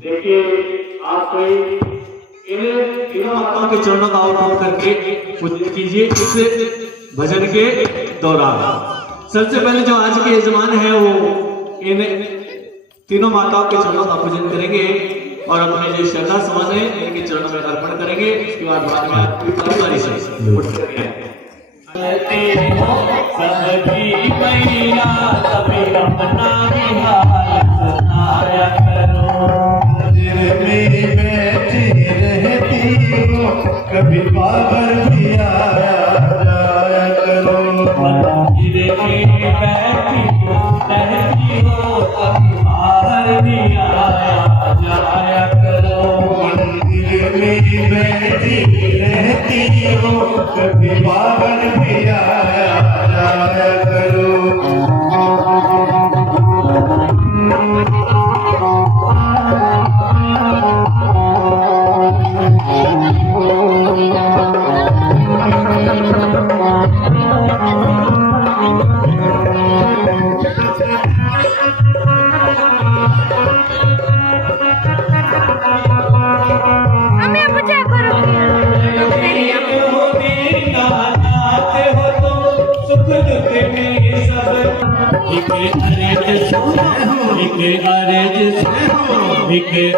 देखिए आप कोई इन तीनों माताओं के चरणों का अवलोकन करके पूजन कीजिए इस भजन के दौरान। सबसे पहले जो आज के यजमान है वो इन तीनों माताओं के चरणों का पूजन करेंगे और अपने जो श्रद्धा सुमन है इनके चरणों में अर्पण करेंगे। उसके बाद में आपकी परंपरा से उठ करेंगे। सबकी मैया कभी अपना हाल सुनाया करो। मंदिर में बैठी रहती हो कभी बाहर भी आया जाया करो। मंदिर में बैठी रहती हो कभी बाहर भी आया जाया करो। मंदिर में बैठी रहती हो कभी बाहर भी आया जाया करो।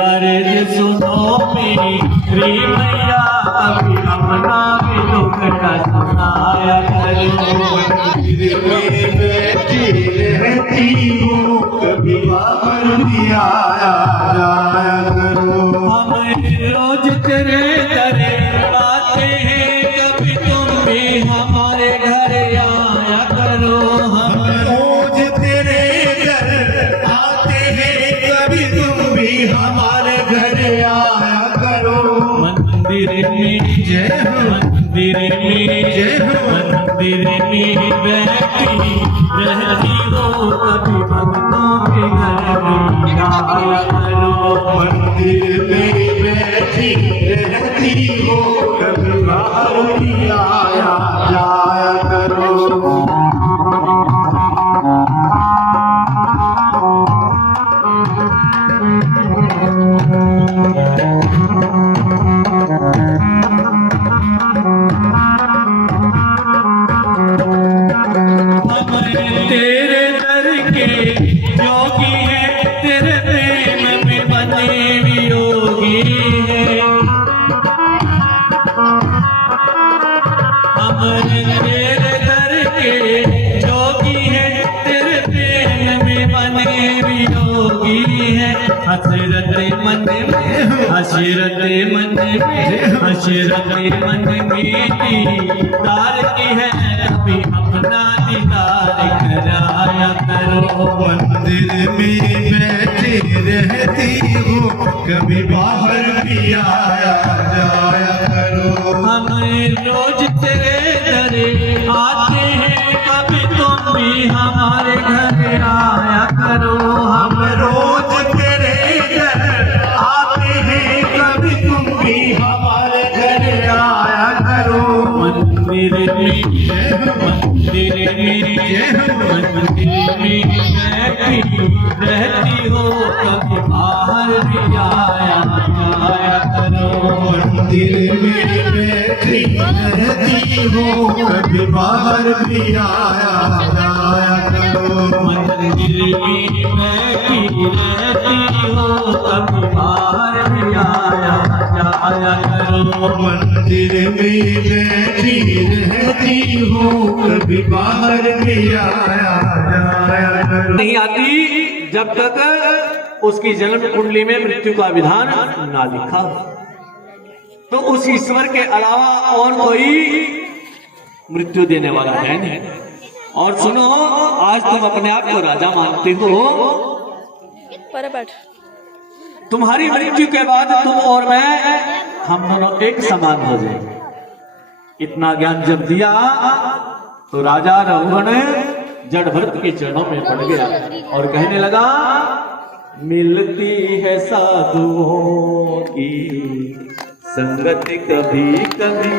अर्ज सुनो मेरी मैया अभी अपना भी दुख का सुनाया करो। मंदिर में बैठी रहती हो कभी बाहर भी आया जाया करो। हम रोज तेरे दरे आते हैं कभी तुम भी हमारे घर आया करो। हम रोज तेरे घर आते हैं कभी तुम भी हमारे घर आया करो। मंदिर में जय हो, मंदिर में जय हो, मंदिर में बैठी रहती हो कभी भक्तों के घर में आया करो। मंदिर में बैठी रहती हो कभी बाहर भी आया जाया करो। तेरे दर के जोगी है तेरे प्रेम में बने वियोगी है। हम तेरे दर के जोगी है तेरे प्रेम में बने वियोगी है। हसरत मन में हसरत मन में हसरत मन में तार की है कभी अपना दीदार कराया करो। मंदिर में बैठी रहती हो कभी बाहर भी आया जाया करो। हम रोज तेरे दरे आते हैं कभी तुम भी हमारे घर आया करो। हम रोज तेरे घर आते हैं कभी तुम भी हमारे घर आया करो। मंदिर में मंदिर में मंदिर में बैठी रहती हो कभी बाहर भी आया जाया करो। मंदिर में बैठी रहती हो कभी बाहर भी आया जाया करो। मंदिर में बैठी रहती हो कभी बाहर भी आया जाया करो। मंदिर में बैठी रहती हो कभी बाहर भी आया जाया करो। नहीं आती जब तक उसकी जन्म कुंडली में मृत्यु का विधान ना लिखा हो। तो उस ईश्वर के अलावा और कोई मृत्यु देने वाला है नहीं। और सुनो, आज तुम अपने आप को राजा मानते हो, तुम्हारी मृत्यु के बाद तुम और मैं हम दोनों एक समान हो जाएंगे। इतना ज्ञान जब दिया तो राजा रघुगण जड़ भरत के चरणों में पड़ गया और कहने लगा, मिलती है साधुओं की संगति कभी कभी,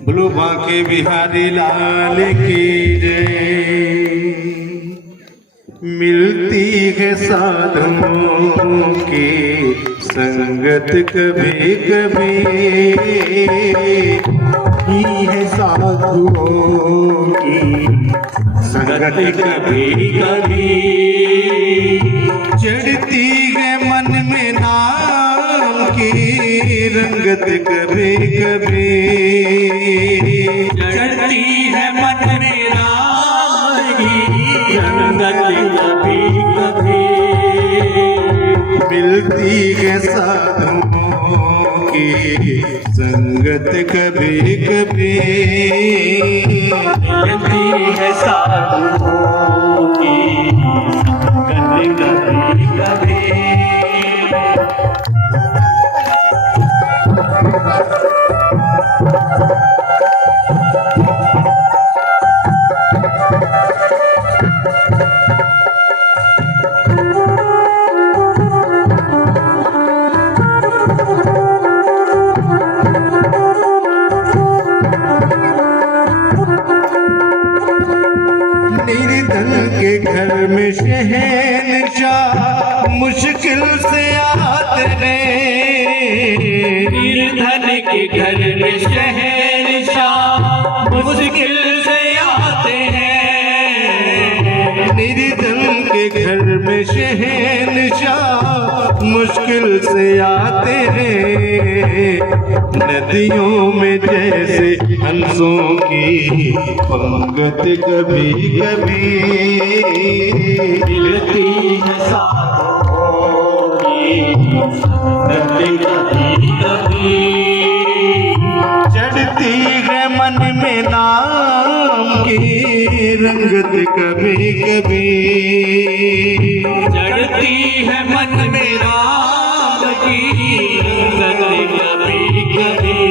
बोलो बांके बिहारी लाल की जय। मिलती है साधुओं की संगत कभी कभी, है साधुओं की संगत कभी कभी। चढ़ती है मन में नाम की रंगत कभी कभी, चढ़ती है मन में राम की रंगत कभी कभी। मिलती है साधुओं की संगत कभी कभी, मिलती है साधुओं की संगत कभी कभी। निर्धन के घर में शहंशाह मुश्किल से आते हैं। निर्धन के घर में शहंशाह मुश्किल से आते हैं। निर्धन के घर में शहंशाह मुश्किल से आते हैं। नदियों में जैसे हंसों की पंगत कभी कभी, मिलती है साधुओं की संगत कभी कभी। चढ़ती है मन में नाम की रंगत कभी कभी। चढ़ती है मन में राम की रंगत कभी कभी।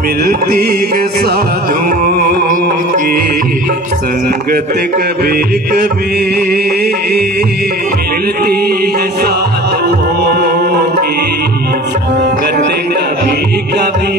मिलती है साधुओं की संगत कभी कभी, मिलती है साधुओं की संगत कभी कभी।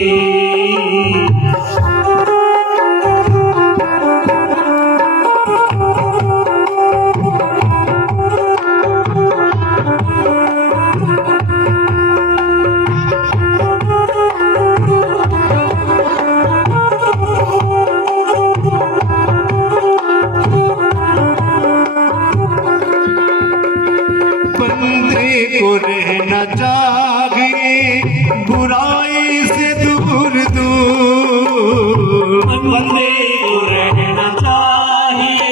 बंदे को रहना चाहिए बुराई से दूर दूर। बंदे को रहना चाहिए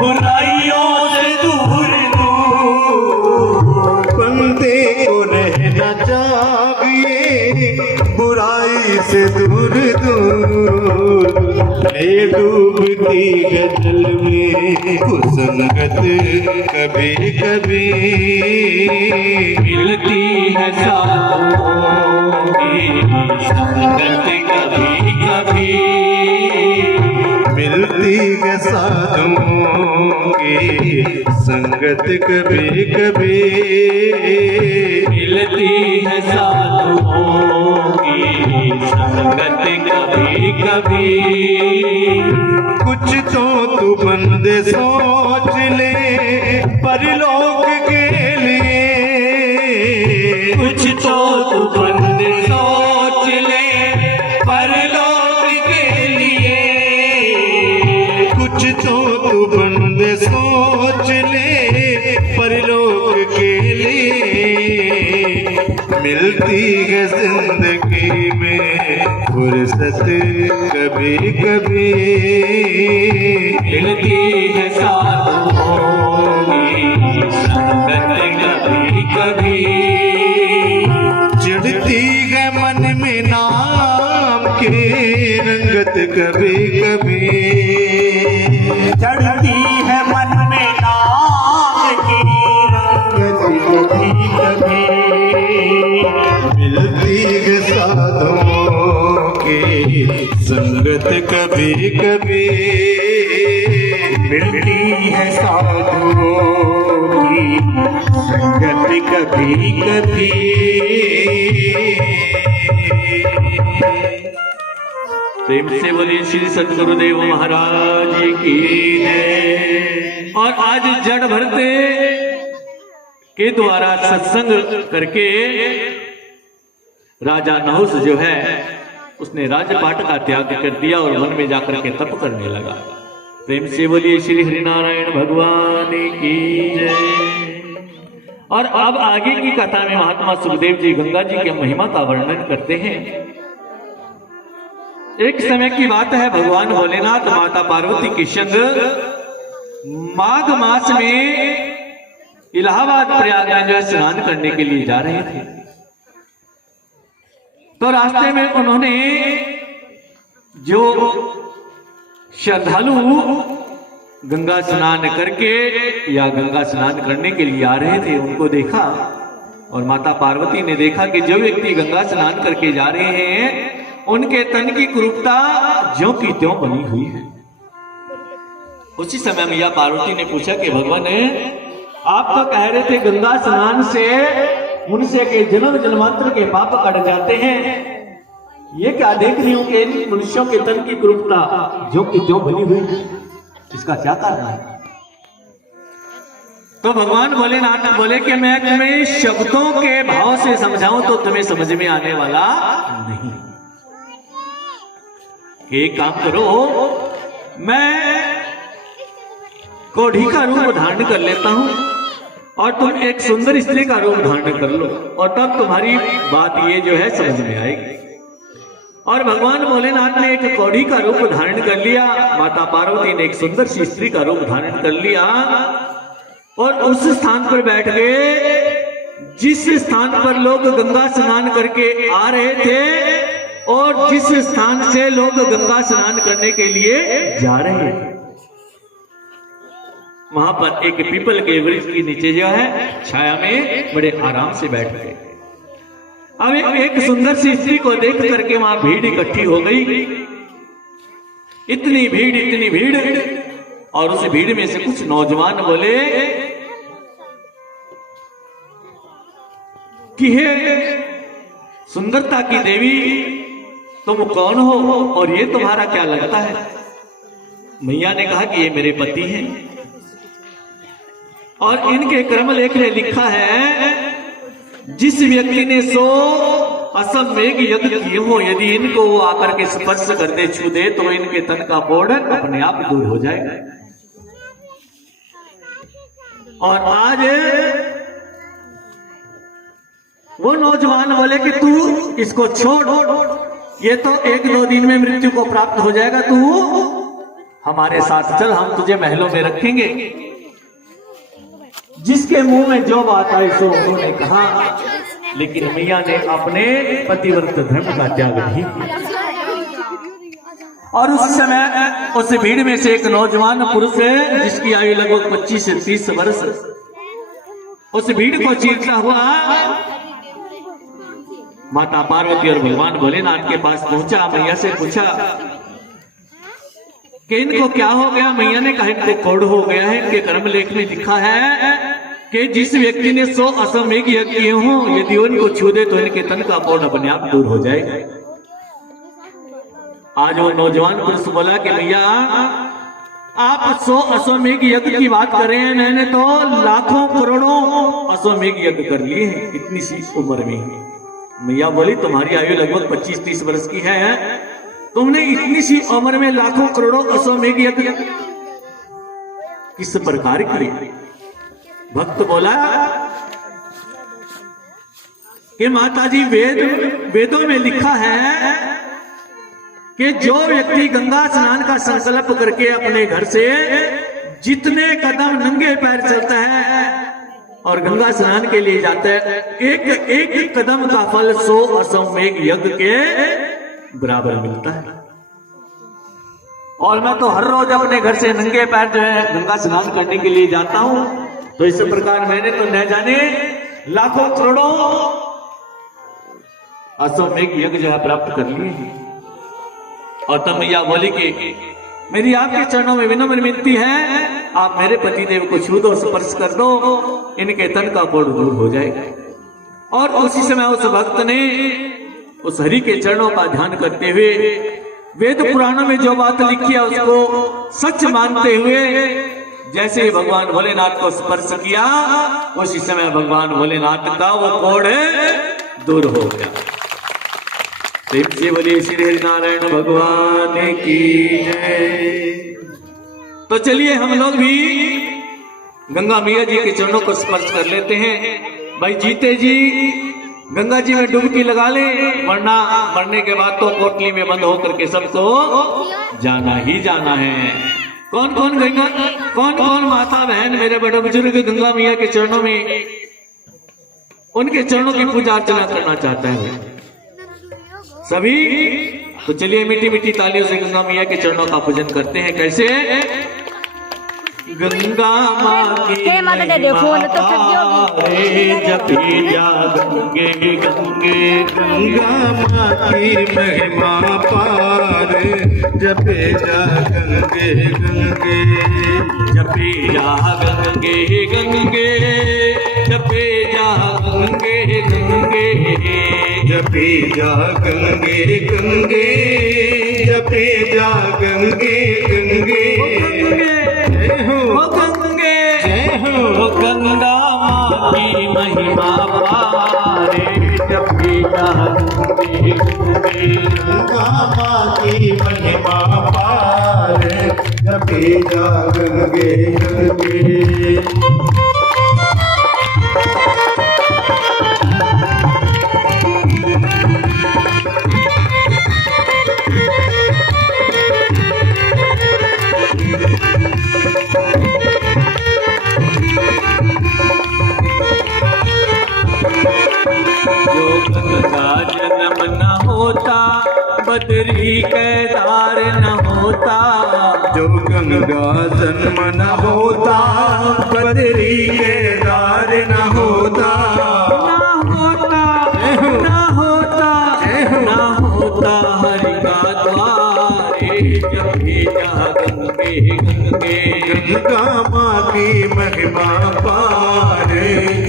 बुराइयों से दूर दूर। बंदे को रहना चाहिए बुराई से दूर दूर। ले डूबती है जल में कुसंगत कभी कभी, मिलती है साधुओं की संगत कभी कभी। मिलती है साधुओं की संगत कभी कभी। मिलती है साधुओं की संगत कभी कभी। कुछ तो तू बंदे सोच ले परलोक के लिए। कुछ तो तू बंदे सोच ले परलोक के लिए। कुछ तो तू बंदे सोच ले परलोक के लिए। मिलती है जिंदगी में फुर्सत कभी कभी। मिलती है साधुओं की संगत कभी कभी। चढ़ती है मन में नाम के रंगत कभी कभी। चढ़ती है मन में नाम की रंगत कभी कभी। मिलती है साधुओं की संगत कभी कभी। मिलती है साधुओं की संगत कभी कभी। प्रेम से बोलिए श्री सतगुरुदेव महाराज की जय। और आज जड़ भरते के द्वारा सत्संग करके राजा नहुस जो है उसने राजपाट का त्याग कर दिया और वन में जाकर के तप करने लगा। प्रेम से बोलिए श्री हरिनारायण भगवान की जय। और अब आगे की कथा में महात्मा सुखदेव जी गंगा जी की महिमा का वर्णन करते हैं। एक समय की बात है, भगवान भोलेनाथ माता पार्वती के संग माघ मास में इलाहाबाद प्रयाग में जो है स्नान करने के लिए जा रहे थे। तो रास्ते में उन्होंने जो श्रद्धालु गंगा स्नान करके या गंगा स्नान करने के लिए आ रहे थे उनको देखा। और माता पार्वती ने देखा कि जो व्यक्ति गंगा स्नान करके जा रहे हैं उनके तन की कुरूपता ज्यों की त्यों बनी हुई है। उसी समय मैया पार्वती ने पूछा कि भगवान आप तो कह रहे थे गंगा स्नान से मनुष्य के जन्म जन्मांतर के पाप कट जाते हैं, ये क्या देख रही हूं कि इन मनुष्यों के तन की कुरूपता ज्यों की त्यों बनी हुई है, इसका क्या कारण है? तो भगवान भोलेनाथ बोले कि मैं तुम्हें शब्दों के भाव से समझाऊं तो तुम्हें समझ में आने वाला नहीं। एक काम करो, मैं कोढ़ी का रूप धारण कर लेता हूं और तुम एक सुंदर स्त्री का रूप धारण कर लो और तब तुम्हारी बात ये जो है समझ में आएगी। और भगवान भोलेनाथ ने एक कोढ़ी का रूप धारण कर लिया, माता पार्वती ने एक सुंदर सी स्त्री का रूप धारण कर लिया और उस स्थान पर बैठ गए जिस स्थान पर लोग गंगा स्नान करके आ रहे थे और जिस स्थान से लोग गंगा स्नान करने के लिए जा रहे थे। वहां पर एक पीपल के वृक्ष के नीचे जो है छाया में बड़े आराम से बैठ गए। अब एक सुंदर सी स्त्री को देख करके वहां भीड़ इकट्ठी हो गई। इतनी भीड़ और उस भीड़ में से कुछ नौजवान बोले कि हे सुंदरता की देवी, तुम कौन हो और ये तुम्हारा क्या लगता है? मैया ने कहा कि ये मेरे पति हैं और इनके कर्म लेख में लिखा है जिस व्यक्ति ने 100 अश्वमेध यज्ञ किए हो, यदि इनको वो आकर के स्पर्श कर दे, छू दे, तो इनके तन का पोड़ अपने आप दूर हो जाएगा। और आज वो नौजवान बोले कि तू इसको छोड़, ये तो 1-2 दिन में मृत्यु को प्राप्त हो जाएगा, तू हमारे साथ चल, हम तुझे महलों में रखेंगे। जिसके मुंह में जो बात आई सो उन्होंने कहा, लेकिन मैया ने अपने पतिव्रत धर्म का त्याग नहीं किया। और उस समय उस भीड़ में से एक नौजवान पुरुष है जिसकी आयु लगभग 25 से 30 वर्ष, उस भीड़ को चीरता हुआ माता पार्वती और भगवान भोलेनाथ के पास पहुंचा। मैया से पूछा कि इनको क्या हो गया? मैया ने कहा इनको कोढ़ हो गया है। इनके कर्म लेख में लिखा है कि जिस व्यक्ति ने 100 अश्वमेध यज्ञ किए हों, यदि उनको छू दे तो इनके तन का कोढ़ अपने आप दूर हो जाएगा। आज वो नौजवान पुरुष बोला कि मैया आप 100 अश्वमेध यज्ञ की बात कर रहे हैं, मैंने तो लाखों करोड़ों अश्वमेध यज्ञ कर लिए हैं इतनी सी उम्र में। मैया बोली तुम्हारी आयु लगभग 25-30 वर्ष की है, तुमने इतनी सी उम्र में लाखों करोड़ों अश्वमेध यज्ञ किस प्रकार की? भक्त बोला कि माताजी वेदों में लिखा है कि जो व्यक्ति गंगा स्नान का संकल्प करके अपने घर से जितने कदम नंगे पैर चलता है और गंगा स्नान के लिए जाता है, एक कदम का फल 100 अश्वमेध यज्ञ के बराबर मिलता है। और मैं तो हर रोज अपने घर से नंगे पैर जो है गंगा स्नान करने के लिए जाता हूं, तो इस प्रकार मैंने तो न जाने लाखों करोड़ों अश्वमेध यज्ञ जो है प्राप्त कर लिए हैं। और तब मैया बोली कि मेरी आपके चरणों में विनम्र विनती है, आप मेरे पति देव को छू दो, स्पर्श कर दो, इनके तन का कोढ़ दूर हो जाएगा। और उसी समय उस भक्त ने उस हरि के चरणों का ध्यान करते हुए वेद पुराणों में जो बात लिखी है उसको सच मानते हुए जैसे ही भगवान भोलेनाथ को स्पर्श किया उसी समय भगवान भोलेनाथ का वो कोढ़ दूर हो गया। प्रेम से बोलिए श्री हरिनारायण भगवान की जय। तो चलिए हम लोग भी गंगा मैया जी के चरणों को स्पर्श कर लेते हैं। भाई जीते जी गंगा जी में डुबकी लगा ले, वरना मरने के बाद तो कोटली में बंद होकर के सबको जाना ही जाना है। कौन कौन गंगा, कौन कौन माता बहन मेरे बड़े बुजुर्ग गंगा मैया के चरणों में उनके चरणों की पूजा अर्चना करना चाहता है? सभी। तो चलिए मीठी मीठी तालियों से गंगा मैया के चरणों का पूजन करते हैं। कैसे? गंगा माँ की जपी जा गंगे गंगे, गंगा माँ की महिमा पार जपे जा गंगे गंगे, जपी जा गंगे गंगे, जपे जा गंगे गंगे, जपे जा गंगे गंगे, जपे जा गंगे गंगे। हो गंगे हो गंगा माँ की महिमा पारे, जपी जा गंगे गंगे, गंगा माँ की महिमा पार जपे जा गंगे गंगे। जन्म न होता बदरी केदार न होता, जो गंगा जन्म न होता बदरी केदार न होता, ना होता हरि का द्वारे, जपी जा गंगे गंगे, गंगा माँ की महिमा पार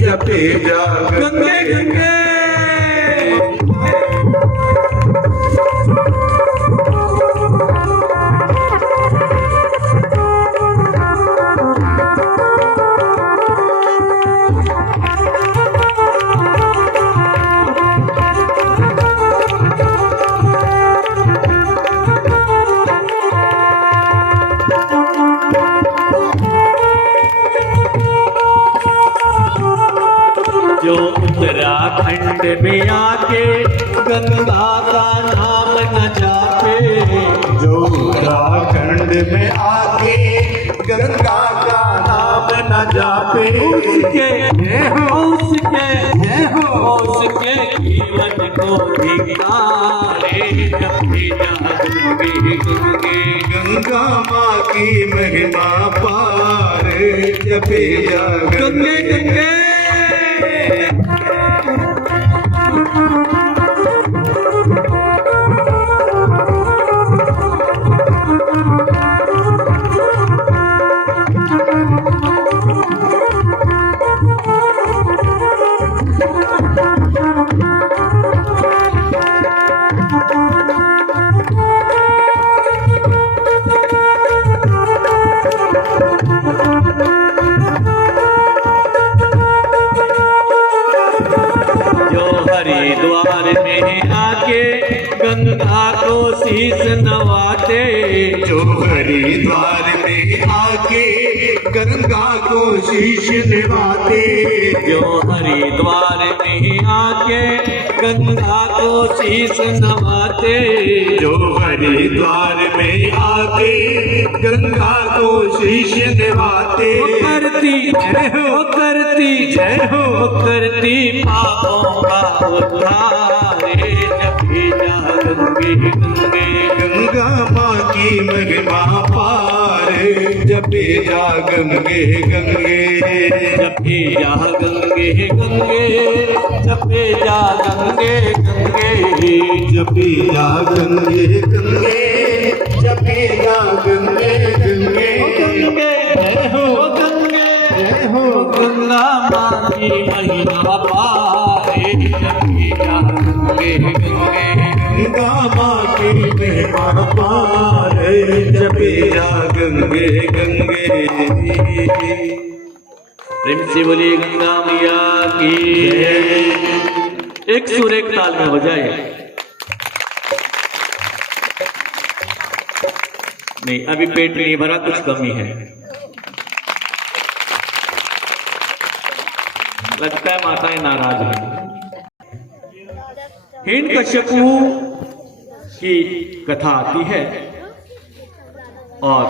जपे जा गंगे गंगे। जो उत्तराखंड में आके गंगा का नाम न जापे, जो उत्तराखंड में आके गंगा का नाम न जापे, उसके जीवन को धिक्कारे, जपी जा गंगे गंगे, गंगा माँ की महिमा पार जपे जा गंगे गंगे। हरिद्वार में आके गंगा को शीश नवाते, जो हरिद्वार में आके गंगा को शीश नवाते, जो हरिद्वार में आके गंगा को शीश नवाते, जो हरिद्वार में आके गंगा को शीश नवाते, करती जय हो करती पापों का उद्धार, जपी जा गंगे गंगे, गंगा माँ की महिमा पार जपे जा गंगे गंगे, जपी जा गंगे गंगे, जपे जा गंगे गंगे, जपे जा गंगे गंगे, जपे जा गंगे गंगे। जय हो गंगे, जय हो गंगा माँ की महिमा पारे, जपी जा गंगे गंगे, गंगा माँ की पानी में पार जपिया गंगे गंगे। प्रेम से बोलिए गंगा मैया की। एक सुर एक ताल में हो जाए। नहीं, अभी पेट नहीं भरा, कुछ कमी है। लगता है माताएं नाराज हैं। हिरण्यकश्यपु की कथा आती है और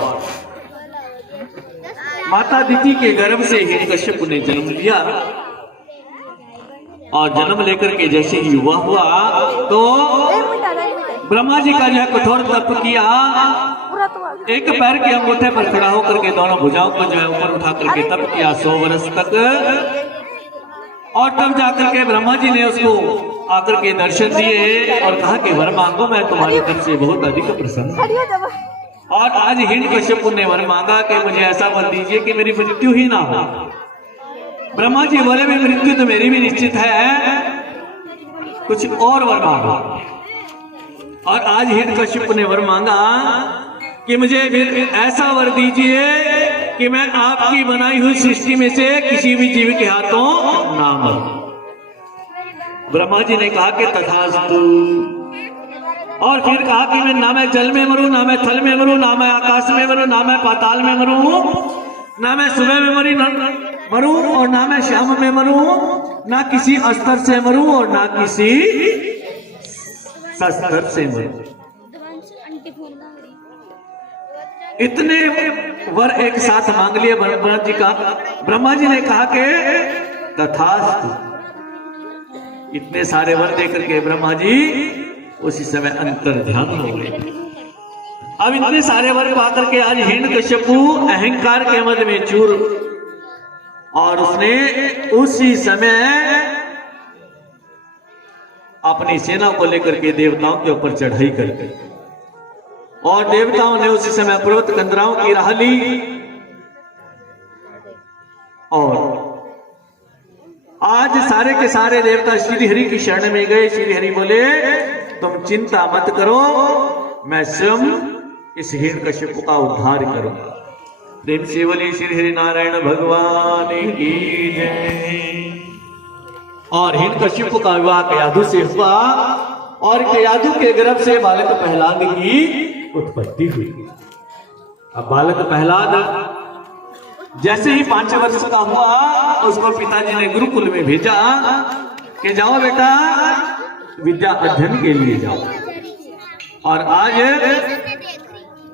माता अदिति के गर्भ से हिरण्यकश्यपु ने जन्म लिया और जन्म लेकर के जैसे ही युवा हुआ तो ब्रह्मा जी का जो है कठोर तप किया। एक पैर के अंगूठे पर खड़ा होकर के दोनों भुजाओं को जो है ऊपर उठा करके तप किया 100 वर्ष तक। और तब जाकर के ब्रह्मा जी ने उसको आकर के दर्शन दिए और कहा कि वर मांगो, मैं तुम्हारे तप से बहुत अधिक प्रसन्न हूं। और आज हिरण्यकश्यपु ने वर मांगा कि मुझे ऐसा वर दीजिए कि मेरी मृत्यु ही ना हो। ब्रह्मा जी बोले भी मृत्यु तो मेरी भी निश्चित है, कुछ और वर मांगो। और आज हिरण्यकश्यपु ने वर मांगा कि मुझे ऐसा वर दीजिए कि मैं आपकी बनाई हुई सृष्टि में से किसी भी जीव के हाथों ना मरूं। ब्रह्मा जी ने कहा कि तथास्तु। और फिर कहा कि मैं ना मैं जल में मरूं, ना मैं थल में मरूं, ना मैं आकाश में मरूं, ना मैं पाताल में मरूं, ना मैं सुबह में मरूं और ना मैं शाम में मरूं, ना किसी अस्तर से मरूं और ना किसी शस्त्र से मरूं। इतने वर एक साथ मांग लिए ब्रह्मा जी ने कहा कि तथास्तु। इतने सारे वर देकर के ब्रह्मा जी उसी समय अंतर ध्यान हो गए। अब इतने सारे वर पाकर के आज हिरण्यकश्यपु अहंकार के मद में चूर और उसने उसी समय अपनी सेना को लेकर के देवताओं के ऊपर चढ़ाई करके और देवताओं ने उसी समय पर्वत कंदराओं की राह ली। और आज सारे के सारे देवता श्री हरि की शरण में गए। श्री हरि बोले तुम चिंता मत करो, मैं स्वयं इस हिरण्यकश्यपु का उद्धार करूंगा। प्रेम से बोले श्री हरि नारायण भगवान की जय। और हिरण्यकश्यपु का विवाह कयाधु से हुआ और कयाधु के गर्भ से बालक प्रहलाद की उत्पत्ति हुई। अब बालक प्रहलाद जैसे ही 5 वर्ष का हुआ उसको पिताजी ने गुरुकुल में भेजा कि जाओ बेटा विद्या अध्ययन के लिए जाओ। और आज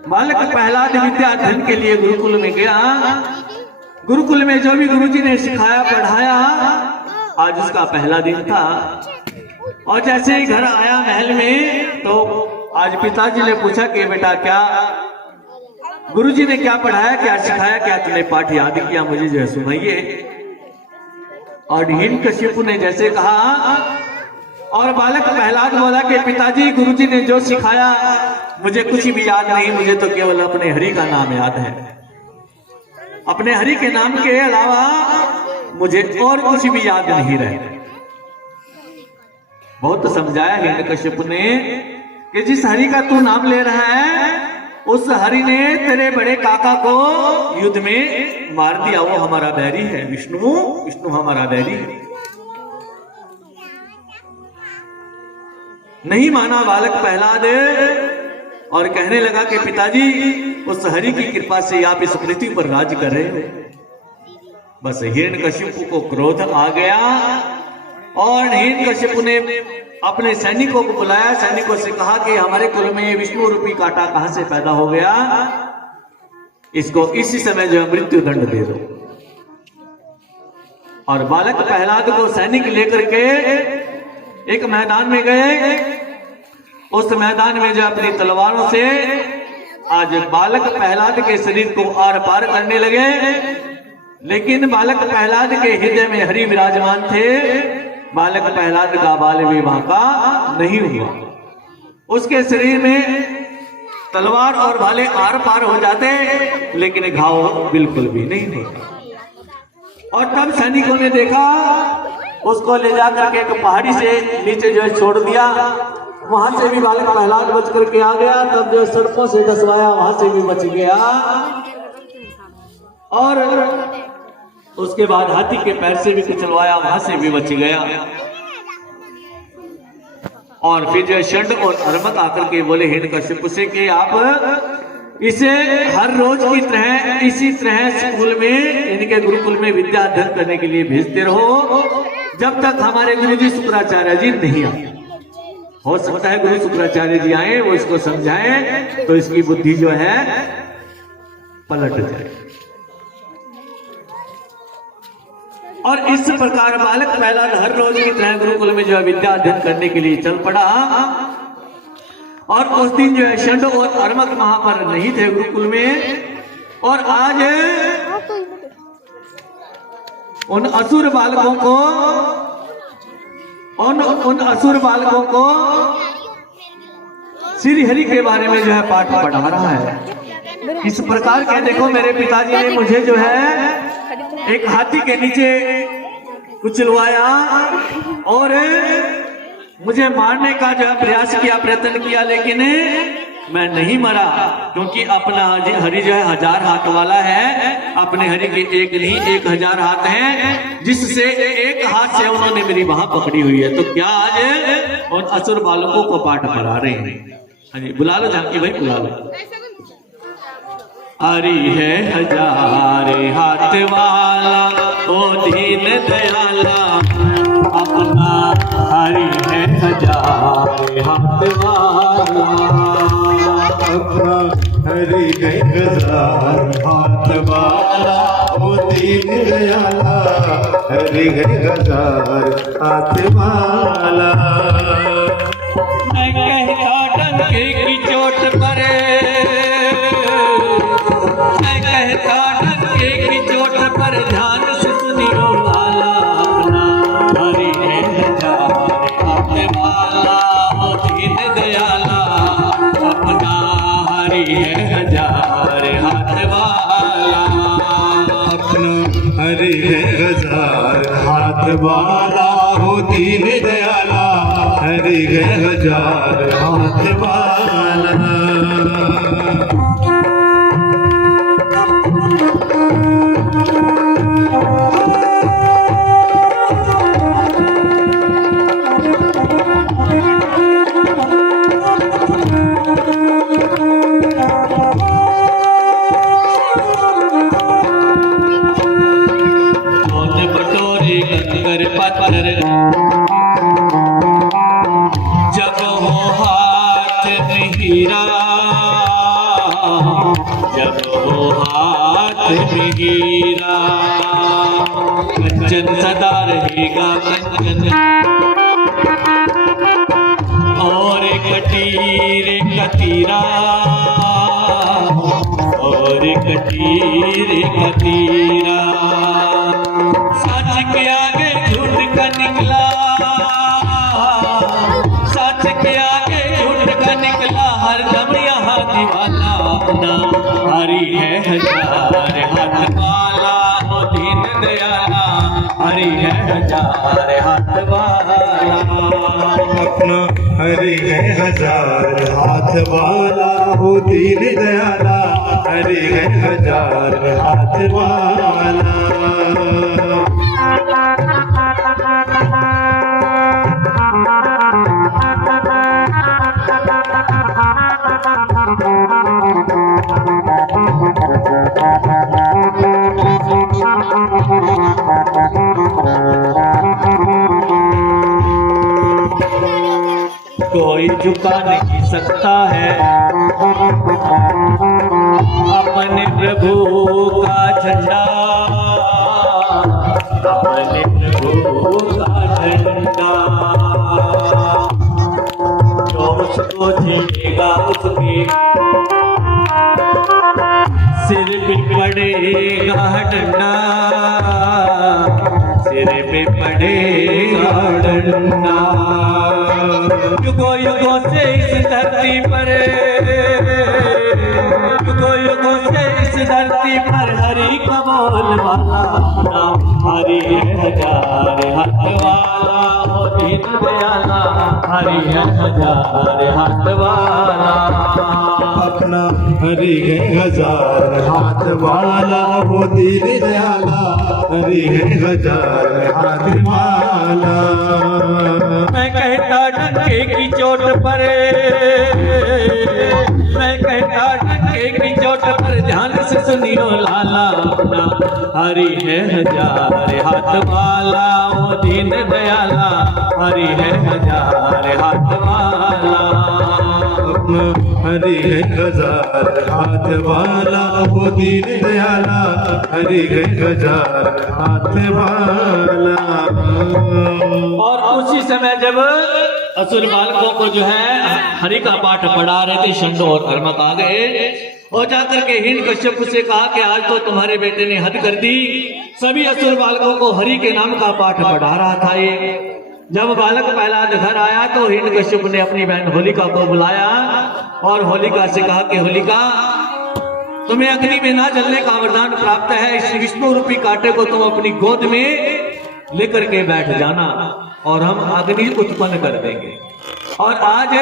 बालक प्रहलाद विद्या अध्ययन के लिए गुरुकुल में गया। गुरुकुल में जो भी गुरुजी ने सिखाया पढ़ाया, आज उसका पहला दिन था। और जैसे ही घर आया महल में तो आज पिताजी ने पूछा कि बेटा क्या गुरुजी ने क्या पढ़ाया, क्या सिखाया, क्या तुमने पाठ याद किया, मुझे जो है सुनाइए। और हिरण्यकश्यपु ने जैसे कहा और बालक प्रहलाद बोला कि पिताजी गुरुजी ने जो सिखाया मुझे कुछ भी याद नहीं, मुझे तो केवल अपने हरि का नाम याद है। अपने हरि के नाम के अलावा मुझे और कुछ भी याद नहीं रहे। बहुत समझाया हिरण्यकश्यपु ने कि जिस हरि का तू नाम ले रहा है उस हरि ने तेरे बड़े काका को युद्ध में मार दिया, वो हमारा बैरी है। विष्णु हमारा बैरी है। नहीं माना बालक प्रहलाद और कहने लगा कि पिताजी उस हरि की कृपा से आप इस पृथ्वी पर राज कर रहे हो। बस हिरण्यकश्यपु को क्रोध आ गया और हिरण्यकश्यपु ने अपने सैनिकों को बुलाया। सैनिकों से कहा कि हमारे कुल में विष्णु रूपी कांटा कहां से पैदा हो गया, इसको इसी समय जो मृत्यु दंड दे दो। और बालक प्रहलाद को सैनिक लेकर के एक मैदान में गए। उस मैदान में जो अपनी तलवारों से आज बालक प्रहलाद के शरीर को आर पार करने लगे। लेकिन बालक प्रहलाद के हृदय में हरि विराजमान थे। बालक प्रहलाद का बाल विवाह का नहीं हुआ। उसके शरीर में तलवार और भाले आर पार हो जाते लेकिन घाव बिल्कुल भी नहीं होता। और तब सैनिकों ने देखा, उसको ले जाकर के एक पहाड़ी से नीचे जो है छोड़ दिया। वहां से भी बालक प्रहलाद बच करके आ गया। तब जो सर्पों से डसवाया वहां से भी बच गया, और उसके बाद हाथी के पैर से भी कुचलवाया, वहां से भी बच गया। और फिर जो षंड और धर्मक आकर के बोले हिरण्यकशिपु से कि आप इसे हर रोज की तरह इसी तरह स्कूल में, इनके गुरुकुल में विद्या अध्ययन करने के लिए भेजते रहो जब तक हमारे गुरु जी शुक्राचार्य जी नहीं आए। हो सकता है गुरु शुक्राचार्य जी आए, वो इसको समझाएं तो इसकी बुद्धि जो है पलट जाए। और इस प्रकार बालक प्रहलाद हर रोज की तरह गुरुकुल में जो है विद्या अध्ययन करने के लिए चल पड़ा। और उस दिन जो है षंड और अर्मक वहां पर नहीं थे गुरुकुल में, और आज उन असुर बालकों को उन असुर बालकों को श्री हरि के बारे में जो है पाठ पढ़ा रहा है। इस प्रकार के देखो मेरे पिताजी ने मुझे जो है एक हाथी के नीचे कुचलवाया और मुझे मारने का जो है प्रयास किया, प्रयत्न किया, लेकिन मैं नहीं मरा, क्योंकि अपना हरि जो है 1000 हाथ वाला है। अपने हरि के एक नहीं 1000 हाथ हैं, जिससे एक हाथ से उन्होंने मेरी बाह पकड़ी हुई है। तो क्या आज उन असुर बालकों को पाठ पढ़ा रहे हैं। हाँ जी, बुला लो जानकी भाई, बुला लो। हरि है 1000 हाथ वाला, ओ दीन दयाला, अपना हरि है 1000 हाथ वाला, अपना हरि है 1000 हाथ वाला, ओ दीन दयाला, हरि है 1000 हाथ वाला। मैं कहता डंके की चोट पर, मैं कहता डंके की चोट पर ध्यान से सुनियो लाला, अपना हरि है 1000 हाथ वाला, ओ दीन दयाला, अपना हरि है 1000 हाथ वाला, अपना हरि है 1000 हाथ वाला, हो दीन दयाला, हरि है 1000 हाथ वाला। कंकर पत्थर जब हो हाथ में हीरा, जब हो हाथ में हीरा, कंचन सदा रहेगा कंचन, और कटीरे कतीरा, और कटीरे कतीरा, सच के आगे झूठ का निकला, सच के आगे झूठ का निकला, हर दम यहाँ दीवाना, अपना हरि है 1000 हाथ वाला, ओ दीन दयाला, हरि है 1000 हाथ वाला, अपना हरि है 1000 हाथ वाला, हो दीन दयाला, हरि है 1000 हाथ वाला। कोई झुका नहीं सकता है अपने प्रभु का झंडा, अपने प्रभु का झंडा, जो उसको झेलेगा उसके सिर पे पड़ेगा डंडा, सिर पे पड़ेगा डंडा। युगों युगों से इस धरती पर, युगों युगों से इस धरती पर हरि का बोलबाला, नाम हरि है हजार हाथ वाला, हो दीन दयाला, हरि है हजार हाथ वाला। अपना हरि है हजार हाथ वाला, वो दीन दयाला, हरि है हजार हाथ वाला। मैं कहता डंके की चोट पर, मैं कहता डंके की चोट पर, ध्यान से सुनियो लाला, अपना हरि है हजार हाथ वाला, वो दीन दयाला, हरि है हजार हाथ वाला। अपना हरि है हजार हाथ वाला, वो दीन दयाला, हरि है हजार हाथ वाला। और उसी समय जब असुर बालकों को जो है हरि का पाठ पढ़ा रहे थे, शंडो और कर्मक आ गए और जाकर के हिरण्यकश्यप से कहा कि आज तो तुम्हारे बेटे ने हद कर दी। सभी असुर बालकों को हरि के नाम का पाठ पढ़ा रहा था ये। जब बालक प्रहलाद घर आया तो हिरण्यकश्यप ने अपनी बहन होलिका को बुलाया और होलिका से कहा कि होलिका, तुम्हें अग्नि में ना जलने का वरदान प्राप्त है। इस विष्णु रूपी कांटे को तुम अपनी गोद में लेकर के बैठ जाना और हम अग्नि उत्पन्न कर देंगे। और आज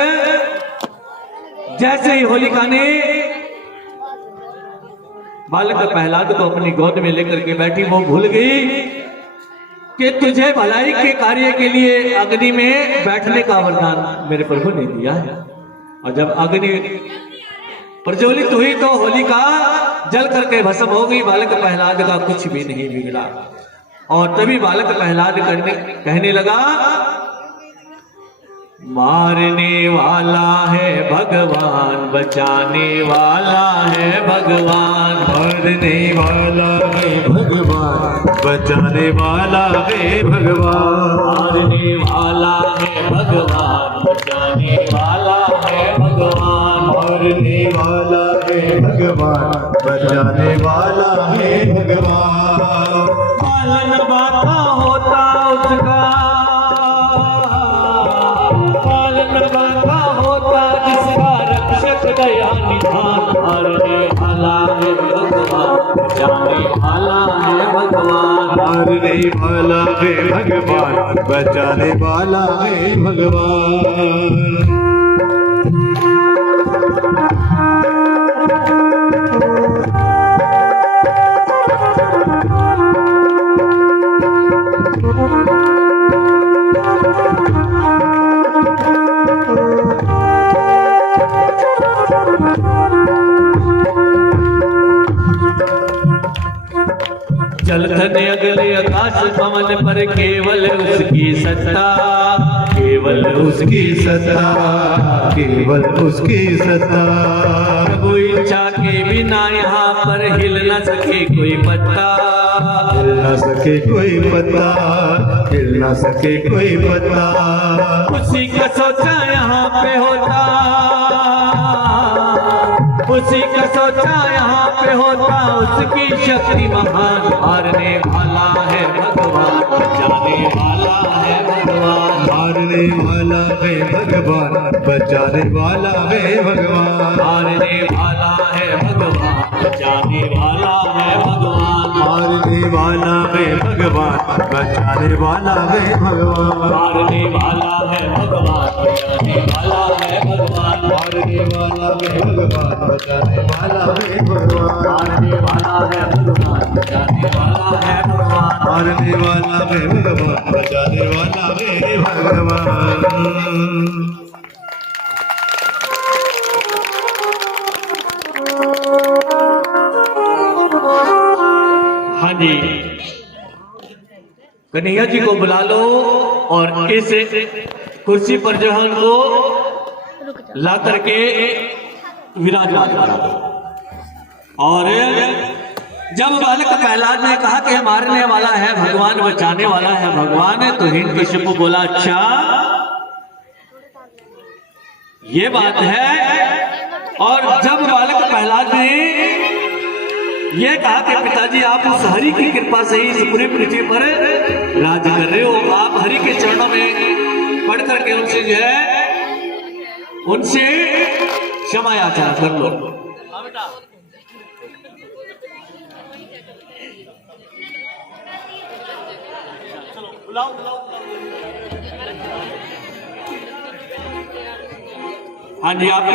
जैसे ही होलिका ने बालक प्रहलाद को अपनी गोद में लेकर के बैठी, वो भूल गई कि तुझे भलाई के कार्य के लिए अग्नि में बैठने का वरदान मेरे प्रभु ने दिया है। और जब अग्नि प्रज्वलित हुई तो होलिका जल करके भस्म हो गई। बालक प्रहलाद का कुछ भी नहीं बिगड़ा। और तभी बालक प्रहलाद कहने लगा, मारने वाला है भगवान, बचाने वाला है भगवान, मारने वाला है भगवान, बचाने वाला है भगवान। मारने वाला है भगवान, बचाने वाला है भगवान, मारने वाला है भगवान, बचाने वाला है भगवान। पालन बाता होता उसका, पालन बाता होता जिसका, रक्षक दया निधान। मारने वाला है भगवान, बचाने वाला है भगवान, मारने वाला है भगवान, बचाने वाला है भगवान। जलधन अगले आकाश पवन पर केवल उसकी सत्ता, केवल उसकी सत्ता, केवल उसकी सत्ता। प्रभु इच्छा के बिना यहाँ पर हिल न सके कोई पत्ता, हिल न सके कोई पत्ता, हिल न सके कोई पत्ता। उसी का सोचा यहाँ पे होता, उसी का सोचा यहाँ पे होता, उसकी शक्ति महान। मारने वाला है भगवान, बचाने वाला है भगवान, मारने वाला है भगवान, बचाने वाला है भगवान। मारने वाला है भगवान, बचाने वाला है भगवान, मारने वाला है भगवान, बचाने वाला है भगवान। मारने वाला है भगवान, बचाने वाला है भगवान, मारने वाला है भगवान, बचाने वाला है भगवान। मारने वाला है भगवान, बचाने वाला है भगवान, मारने वाला है भगवान, बचाने वाला है भगवान। हाँ जी, कन्हैया जी को बुला लो और इस कुर्सी पर जो है उनको ला करके विराजमान करा दो। और जब बालक प्रहलाद ने कहा कि मारने वाला है भगवान, बचाने वाला है भगवान, तो हिरण्यकश्यप बोला, अच्छा ये बात है। और जब बालक प्रहलाद ने ये कहा कि पिताजी आप उस हरि की कृपा से ही इस पूरी पृथ्वी पर राज कर रहे हो, आप हरि के चरणों में पढ़ करके उनसे जो है उनसे क्षमा याचना कर लो। हाँ जी आप